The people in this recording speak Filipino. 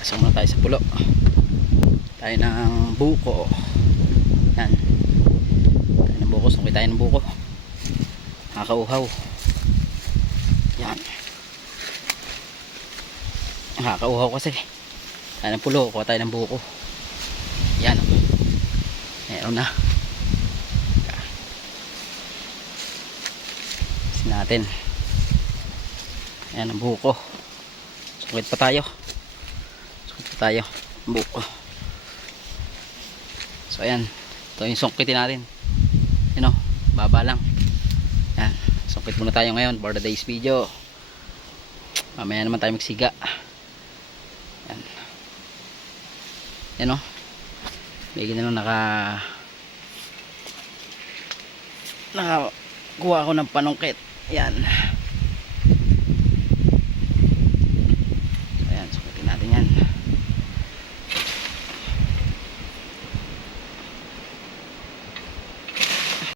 Pasok muna tayo sa pulo. Tayo ng buko. Yan. Tayo ng buko. Sungkit tayo ng buko. Nakakauhaw. Yan. Nakakauhaw kasi. Tayo ng pulo. Kuha tayo ng buko. Yan. Meron na. Kasi natin. Yan ang buko. Sungkit pa tayo. Tayo buko. So ayan, ito yung sungkitin natin, you know, baba lang. Yan, sungkit muna tayo ngayon for the day's video. Mamaya naman tayo magsiga. Yan, yan o, bigyan na nakakuha ako ng panungkit. Yan.